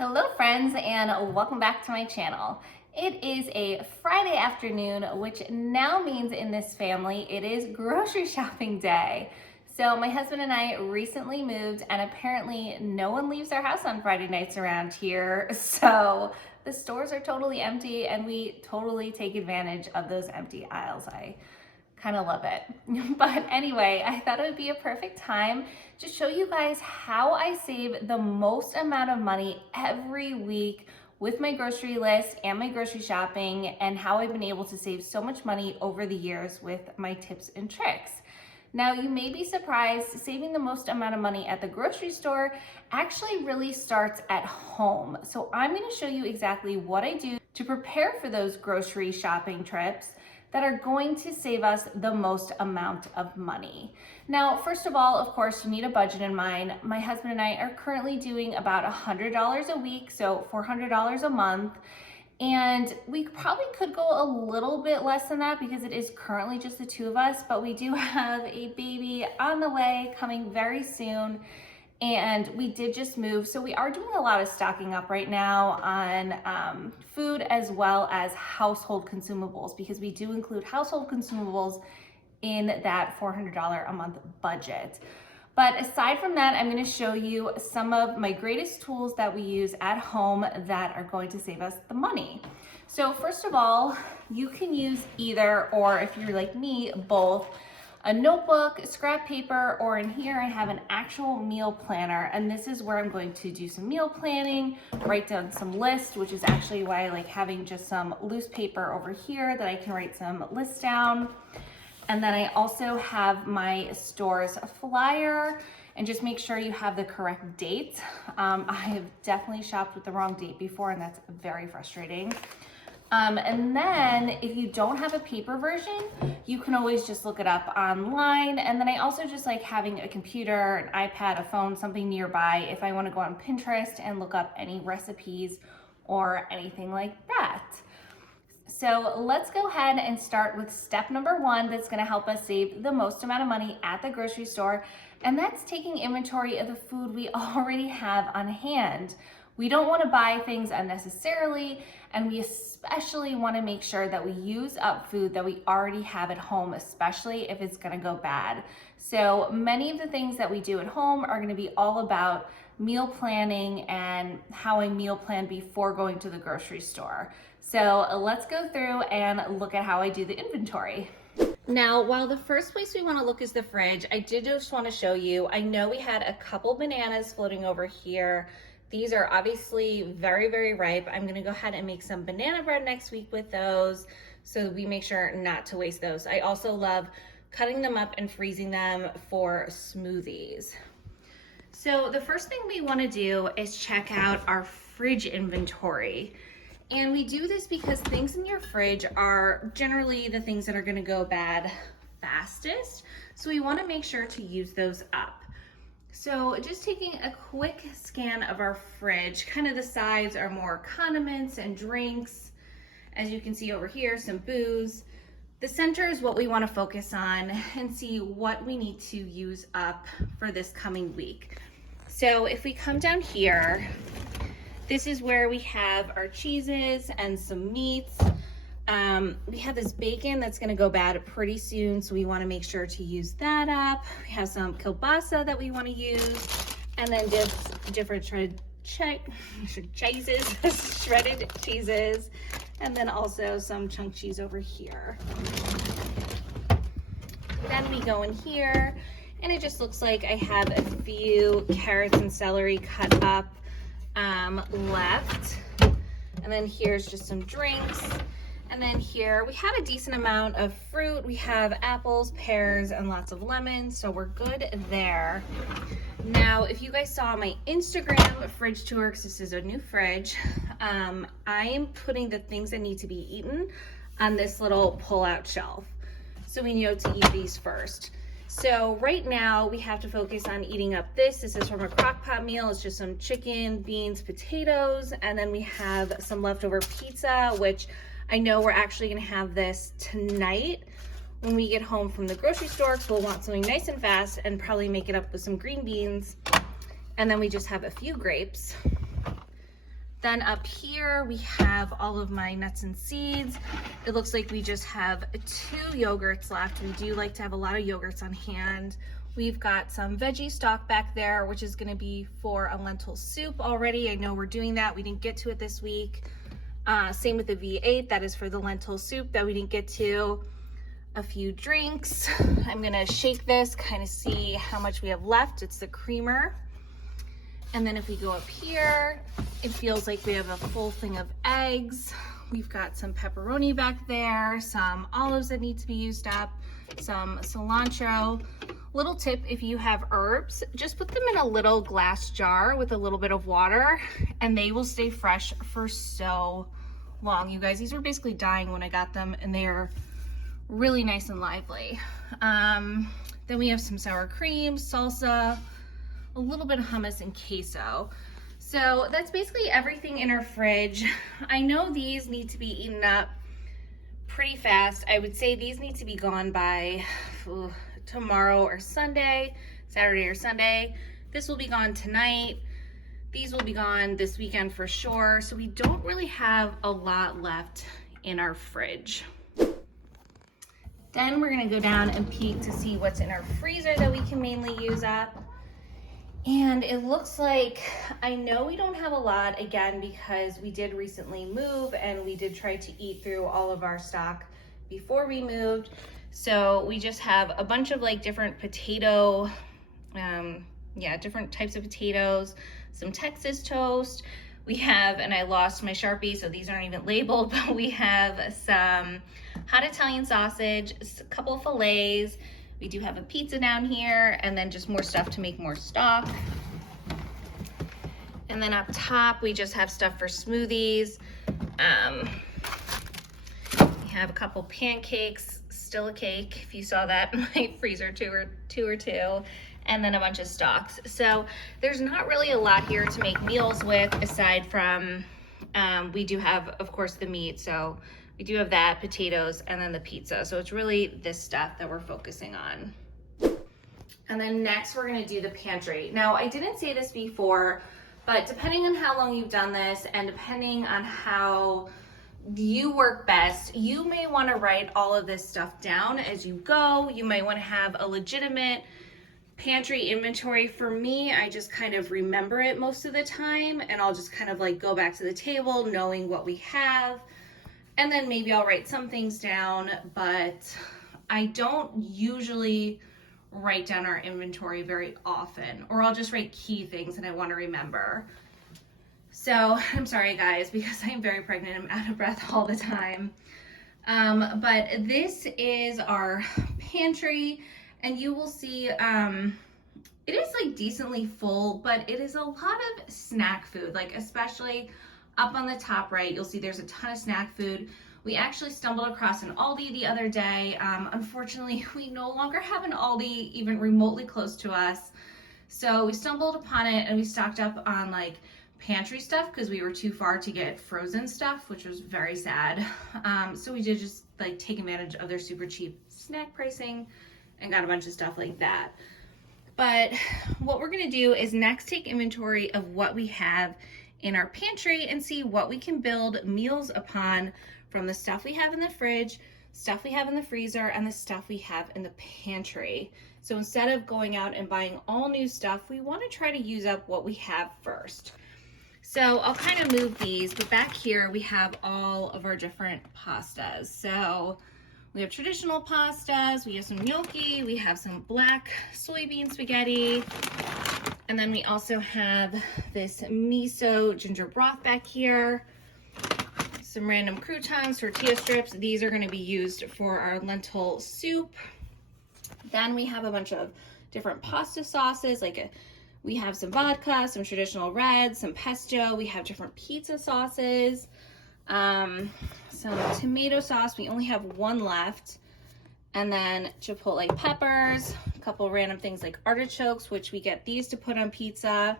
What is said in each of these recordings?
Hello friends, and welcome back to my channel. It is a Friday afternoon, which now means in this family it is grocery shopping day. So my husband and I recently moved, and apparently no one leaves our house on Friday nights around here. So the stores are totally empty and we totally take advantage of those empty aisles. I kind of love it. But anyway, I thought it would be a perfect time to show you guys how I save the most amount of money every week with my grocery list and my grocery shopping, and how I've been able to save so much money over the years with my tips and tricks. Now, you may be surprised, saving the most amount of money at the grocery store actually really starts at home. So I'm going to show you exactly what I do to prepare for those grocery shopping trips that are going to save us the most amount of money. Now, first of all, of course, you need a budget in mind. My husband and I are currently doing about $100 a week, so $400 a month. And we probably could go a little bit less than that because it is currently just the two of us, but we do have a baby on the way coming very soon. And we did just move, so we are doing a lot of stocking up right now on food as well as household consumables, because we do include household consumables in that $400 a month budget. But aside from that, I'm going to show you some of my greatest tools that we use at home that are going to save us the money. So first of all, you can use either, or if you're like me, both, a notebook, scrap paper, or in here I have an actual meal planner, and this is where I'm going to do some meal planning, write down some lists, which is actually why I like having just some loose paper over here that I can write some lists down. And then I also have my store's flyer, and just make sure you have the correct date. I have definitely shopped with the wrong date before, and that's very frustrating. And then if you don't have a paper version, you can always just look it up online. And then I also just like having a computer, an iPad, a phone, something nearby if I want to go on Pinterest and look up any recipes or anything like that. So let's go ahead and start with step number one that's going to help us save the most amount of money at the grocery store, and that's taking inventory of the food we already have on hand. We don't want to buy things unnecessarily, and we especially want to make sure that we use up food that we already have at home, especially if it's going to go bad. So many of the things that we do at home are going to be all about meal planning and how I meal plan before going to the grocery store. So let's go through and look at how I do the inventory. Now, while the first place we want to look is the fridge, I did just want to show you, I know we had a couple bananas floating over here. These are obviously very, very ripe. I'm gonna go ahead and make some banana bread next week with those, so we make sure not to waste those. I also love cutting them up and freezing them for smoothies. So the first thing we wanna do is check out our fridge inventory. And we do this because things in your fridge are generally the things that are gonna go bad fastest. So we wanna make sure to use those up. So just taking a quick scan of our fridge, kind of the sides are more condiments and drinks. As you can see over here, some booze. The center is what we want to focus on and see what we need to use up for this coming week. So if we come down here, this is where we have our cheeses and some meats. We have this bacon that's gonna go bad pretty soon, so we wanna make sure to use that up. We have some kielbasa that we wanna use, and then different shredded cheeses, shredded cheeses, and then also some chunk cheese over here. Then we go in here, and it just looks like I have a few carrots and celery cut up left. And then here's just some drinks. And then here we have a decent amount of fruit. We have apples, pears, and lots of lemons, so we're good there. Now, if you guys saw my Instagram fridge tour, because this is a new fridge, I am putting the things that need to be eaten on this little pull-out shelf. So we know to eat these first. So right now we have to focus on eating up this. This is from a crock pot meal. It's just some chicken, beans, potatoes, and then we have some leftover pizza, which I know we're actually gonna have this tonight when we get home from the grocery store, because we'll want something nice and fast and probably make it up with some green beans. And then we just have a few grapes. Then up here, we have all of my nuts and seeds. It looks like we just have 2 yogurts left. We do like to have a lot of yogurts on hand. We've got some veggie stock back there, which is gonna be for a lentil soup already. I know we're doing that. We didn't get to it this week. Same with the V8, that is for the lentil soup that we didn't get to. A few drinks. I'm gonna shake this, kind of see how much we have left. It's the creamer. And then if we go up here, it feels like we have a full thing of eggs. We've got some pepperoni back there, some olives that need to be used up, some cilantro. Little tip, if you have herbs, just put them in a little glass jar with a little bit of water and they will stay fresh for so long. You guys, these were basically dying when I got them and they are really nice and lively. Then we have some sour cream, salsa, a little bit of hummus and queso. So that's basically everything in our fridge. I know these need to be eaten up pretty fast. I would say these need to be gone by tomorrow or Sunday, Saturday or Sunday. This will be gone tonight. These will be gone this weekend for sure. So we don't really have a lot left in our fridge. Then we're gonna go down and peek to see what's in our freezer that we can mainly use up. And it looks like, I know we don't have a lot, again, because we did recently move and we did try to eat through all of our stock before we moved. So we just have a bunch of like different potato, different types of potatoes, some Texas toast. We have, and I lost my Sharpie, so these aren't even labeled, but we have some hot Italian sausage, a couple of fillets. We do have a pizza down here, and then just more stuff to make more stock. And then up top, we just have stuff for smoothies. We have a couple pancakes, still a cake, if you saw that in my freezer, two or two, and then a bunch of stocks. So there's not really a lot here to make meals with, aside from, we do have, of course, the meat. So we do have that, potatoes, and then the pizza. So it's really this stuff that we're focusing on. And then next we're gonna do the pantry. Now, I didn't say this before, but depending on how long you've done this and depending on how you work best, you may wanna write all of this stuff down as you go. You might wanna have a legitimate pantry inventory. For me, I just kind of remember it most of the time, and I'll just kind of like go back to the table knowing what we have. And then maybe I'll write some things down, but I don't usually write down our inventory very often, or I'll just write key things that I want to remember. So I'm sorry guys, because I'm very pregnant, I'm out of breath all the time. But this is our pantry, and you will see it is like decently full, but it is a lot of snack food, like especially up on the top right, you'll see there's a ton of snack food. We actually stumbled across an Aldi the other day. Unfortunately, we no longer have an Aldi even remotely close to us. So we stumbled upon it and we stocked up on like pantry stuff because we were too far to get frozen stuff, which was very sad. So we did just like take advantage of their super cheap snack pricing and got a bunch of stuff like that. But what we're gonna do is next take inventory of what we have in our pantry and see what we can build meals upon from the stuff we have in the fridge, stuff we have in the freezer, and the stuff we have in the pantry. So instead of going out and buying all new stuff, we want to try to use up what we have first. So I'll kind of move these, but back here we have all of our different pastas. So we have traditional pastas, we have some gnocchi, we have some black soybean spaghetti, and then we also have this miso ginger broth back here, some random croutons, tortilla strips. These are going to be used for our lentil soup. Then we have a bunch of different pasta sauces, we have some vodka, some traditional red, some pesto. We have different pizza sauces, some tomato sauce. We only have one left. And then chipotle peppers, a couple random things like artichokes, which we get these to put on pizza,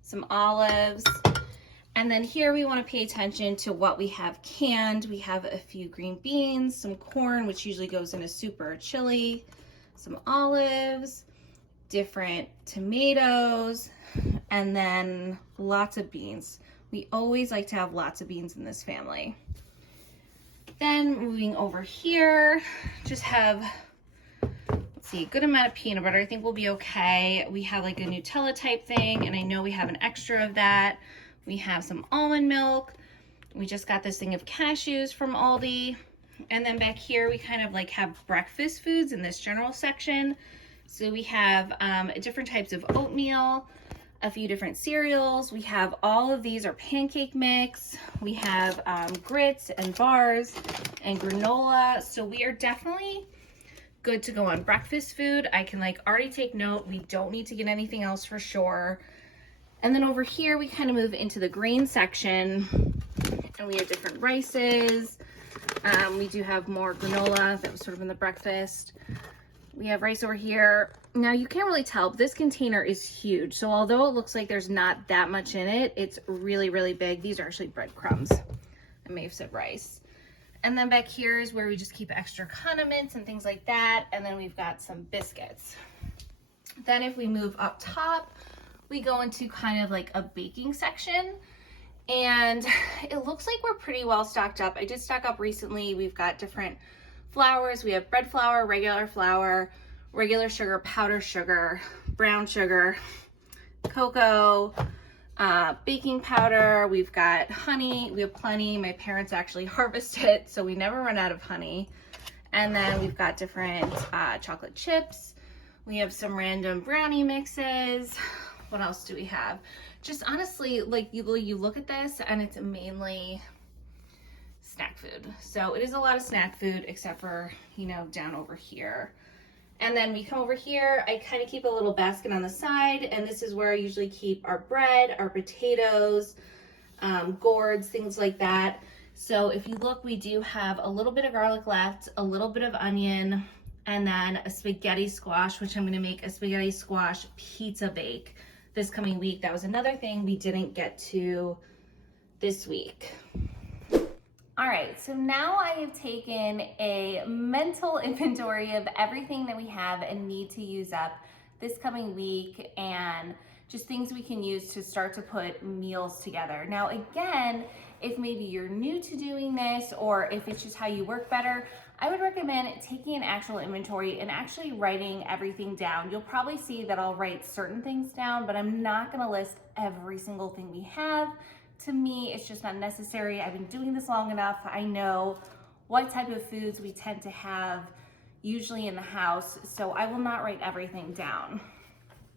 some olives. And then here we want to pay attention to what we have canned. We have a few green beans, some corn, which usually goes in a soup or a chili, some olives, different tomatoes, and then lots of beans. We always like to have lots of beans in this family. Then moving over here, just have, let's see, a good amount of peanut butter. I think we'll be okay. We have like a Nutella type thing, and I know we have an extra of that. We have some almond milk. We just got this thing of cashews from Aldi. And then back here, we kind of like have breakfast foods in this general section. So we have different types of oatmeal, a few different cereals. We have all of these are pancake mix. We have grits and bars and granola. So we are definitely good to go on breakfast food. I can like already take note. We don't need to get anything else for sure. And then over here, we kind of move into the grain section, and we have different rices. We do have more granola that was sort of in the breakfast. We have rice over here. Now you can't really tell, but this container is huge. So although it looks like there's not that much in it, it's really, really big. These are actually breadcrumbs. I may have said rice. And then back here is where we just keep extra condiments and things like that. And then we've got some biscuits. Then if we move up top, we go into kind of like a baking section. And it looks like we're pretty well stocked up. I did stock up recently. We've got different flours. We have bread flour, regular sugar, powdered sugar, brown sugar, cocoa, baking powder. We've got honey. We have plenty. My parents actually harvest it, so we never run out of honey. And then we've got different chocolate chips. We have some random brownie mixes. What else do we have? Just honestly, like you look at this and it's mainly snack food. So it is a lot of snack food, except for, you know, down over here. And then we come over here, I kind of keep a little basket on the side, and this is where I usually keep our bread, our potatoes, gourds, things like that. So if you look, we do have a little bit of garlic left, a little bit of onion, and then a spaghetti squash, which I'm gonna make a spaghetti squash pizza bake this coming week. That was another thing we didn't get to this week. All right, so now I have taken a mental inventory of everything that we have and need to use up this coming week, and just things we can use to start to put meals together. Now, again, if maybe you're new to doing this, or if it's just how you work better, I would recommend taking an actual inventory and actually writing everything down. You'll probably see that I'll write certain things down, but I'm not gonna list every single thing we have. To me, it's just not necessary. I've been doing this long enough. I know what type of foods we tend to have usually in the house, so I will not write everything down.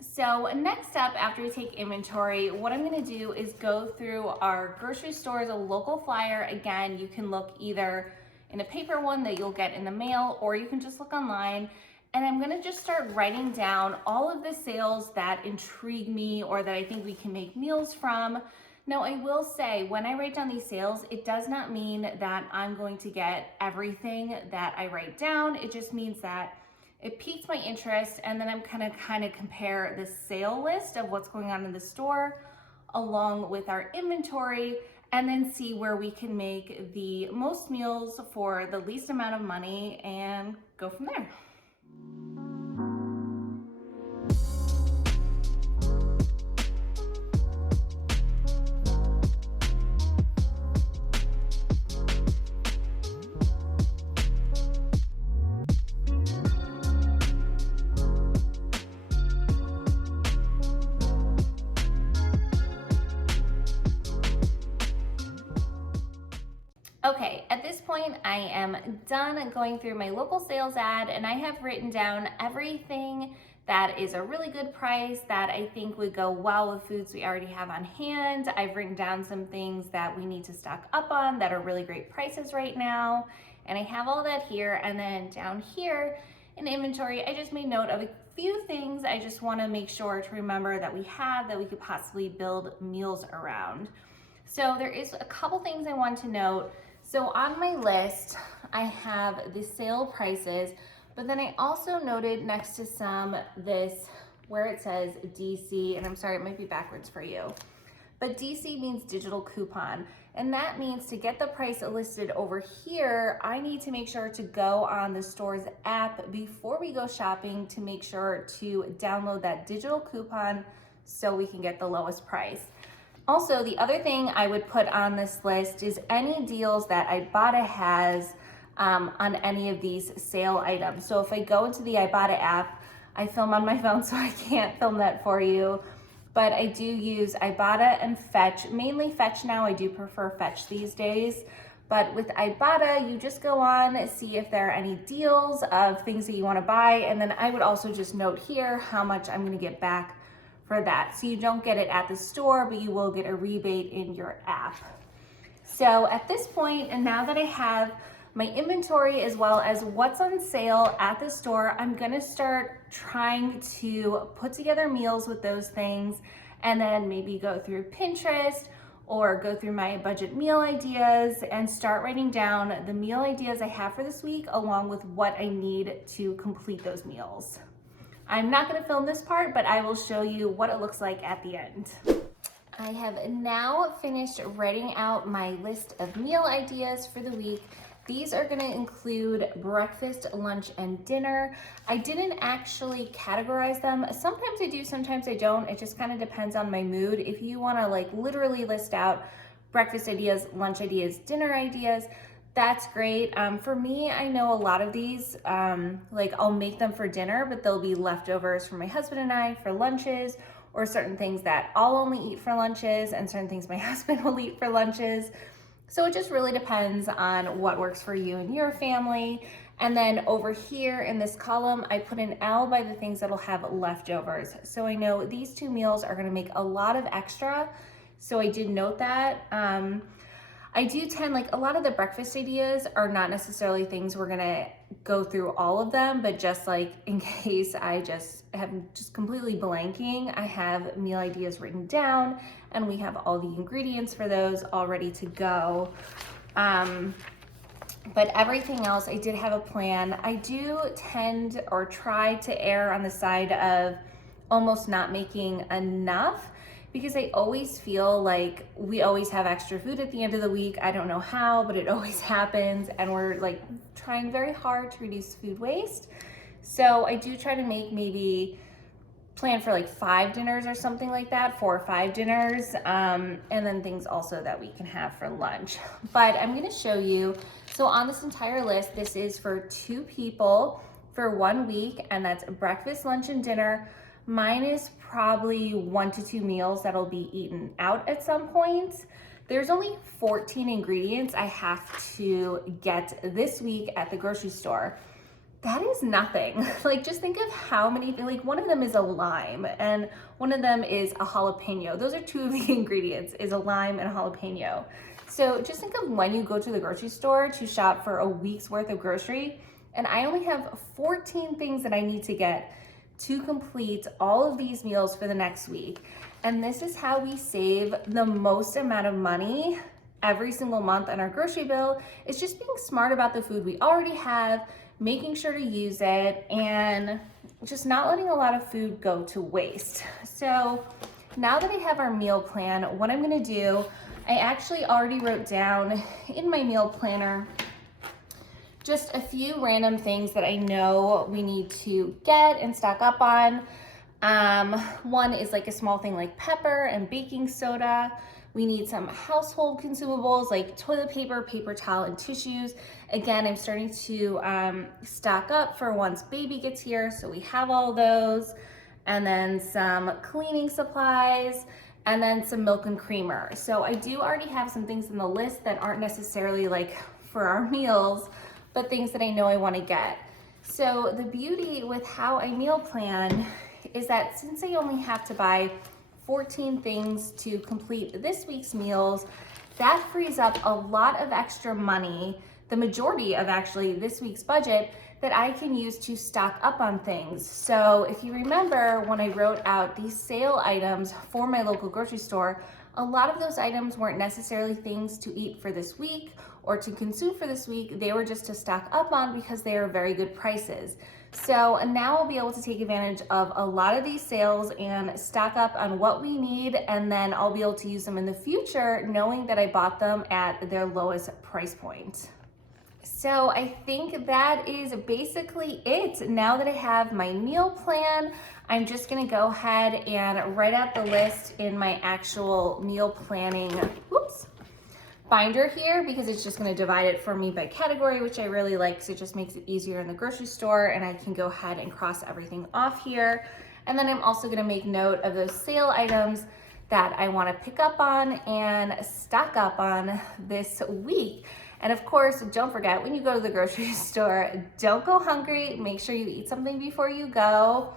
So next up, after we take inventory, what I'm gonna do is go through our grocery stores, a local flyer. Again, you can look either in a paper one that you'll get in the mail, or you can just look online. And I'm gonna just start writing down all of the sales that intrigue me or that I think we can make meals from. Now, I will say, when I write down these sales, it does not mean that I'm going to get everything that I write down. It just means that it piques my interest, and then I'm gonna kind of compare the sale list of what's going on in the store along with our inventory, and then see where we can make the most meals for the least amount of money and go from there. Okay, at this point, I am done going through my local sales ad, and I have written down everything that is a really good price that I think would go well with foods we already have on hand. I've written down some things that we need to stock up on that are really great prices right now, and I have all that here. And then down here in inventory, I just made note of a few things I just want to make sure to remember that we have that we could possibly build meals around. So there is a couple things I want to note. So on my list, I have the sale prices, but then I also noted next to some this where it says DC, and I'm sorry, it might be backwards for you, but DC means digital coupon. And that means to get the price listed over here, I need to make sure to go on the store's app before we go shopping to make sure to download that digital coupon so we can get the lowest price. Also, the other thing I would put on this list is any deals that IBOTTA has on any of these sale items. So if I go into the IBOTTA app, I film on my phone, so I can't film that for you, but I do use IBOTTA and Fetch, mainly Fetch now. I do prefer Fetch these days. But with IBOTTA, you just go on, see if there are any deals of things that you want to buy, and then I would also just note here how much I'm going to get back for that. So you don't get it at the store, but you will get a rebate in your app. So at this point, and now that I have my inventory as well as what's on sale at the store, I'm gonna start trying to put together meals with those things, and then maybe go through Pinterest or go through my budget meal ideas and start writing down the meal ideas I have for this week along with what I need to complete those meals. I'm not gonna film this part, but I will show you what it looks like at the end. I have now finished writing out my list of meal ideas for the week. These are gonna include breakfast, lunch, and dinner. I didn't actually categorize them. Sometimes I do, sometimes I don't. It just kind of depends on my mood. If you wanna like literally list out breakfast ideas, lunch ideas, dinner ideas, that's great. For me, I know a lot of these, like I'll make them for dinner, but they'll be leftovers for my husband and I for lunches, or certain things that I'll only eat for lunches and certain things my husband will eat for lunches. So it just really depends on what works for you and your family. And then over here in this column, I put an L by the things that'll have leftovers. So I know these two meals are gonna make a lot of extra. So I did note that. I do tend, like a lot of the breakfast ideas are not necessarily things we're gonna go through all of them, but just like in case I just have just completely blanking, I have meal ideas written down and we have all the ingredients for those all ready to go. But everything else, I did have a plan. I do tend or try to err on the side of almost not making enough, because I always feel like we always have extra food at the end of the week. I don't know how, but it always happens, and we're like trying very hard to reduce food waste. So I do try to make maybe plan for like 5 dinners or something like that, 4 or 5 dinners, and then things also that we can have for lunch. But I'm gonna show you, so on this entire list, this is for 2 people for 1 week, and that's breakfast, lunch, and dinner. Mine is probably 1 to 2 meals that'll be eaten out at some point. There's only 14 ingredients I have to get this week at the grocery store. That is nothing. Like, just think of how many, like one of them is a lime and one of them is a jalapeno. Those are 2 of the ingredients, is a lime and a jalapeno. So just think of when you go to the grocery store to shop for a week's worth of grocery, and I only have 14 things that I need to get to complete all of these meals for the next week. And this is how we save the most amount of money every single month on our grocery bill. It's just being smart about the food we already have, making sure to use it, and just not letting a lot of food go to waste. So now that I have our meal plan, what I'm gonna do, I actually already wrote down in my meal planner just a few random things that I know we need to get and stock up on. One is like a small thing like pepper and baking soda. We need some household consumables like toilet paper, paper towel, and tissues. Again, I'm starting to stock up for once baby gets here, so we have all those. And then some cleaning supplies, and then some milk and creamer. So I do already have some things in the list that aren't necessarily like for our meals, but things that I know I want to get. So the beauty with how I meal plan is that since I only have to buy 14 things to complete this week's meals, that frees up a lot of extra money, the majority of actually this week's budget, that I can use to stock up on things. So if you remember when I wrote out these sale items for my local grocery store, a lot of those items weren't necessarily things to eat for this week or to consume for this week. They were just to stock up on because they are very good prices. So now I'll be able to take advantage of a lot of these sales and stock up on what we need, and then I'll be able to use them in the future knowing that I bought them at their lowest price point. So I think that is basically it. Now that I have my meal plan, I'm just gonna go ahead and write out the list in my actual meal planning, binder here, because it's just gonna divide it for me by category, which I really like because it just makes it easier in the grocery store, and I can go ahead and cross everything off here. And then I'm also gonna make note of those sale items that I wanna pick up on and stock up on this week. And of course, don't forget, when you go to the grocery store, don't go hungry. Make sure you eat something before you go.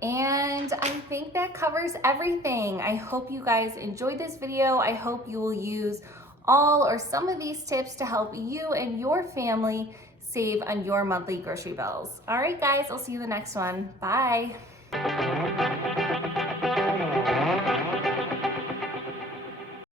And I think that covers everything. I hope you guys enjoyed this video. I hope you will use all or some of these tips to help you and your family save on your monthly grocery bills. All right, guys, I'll see you in the next one. Bye.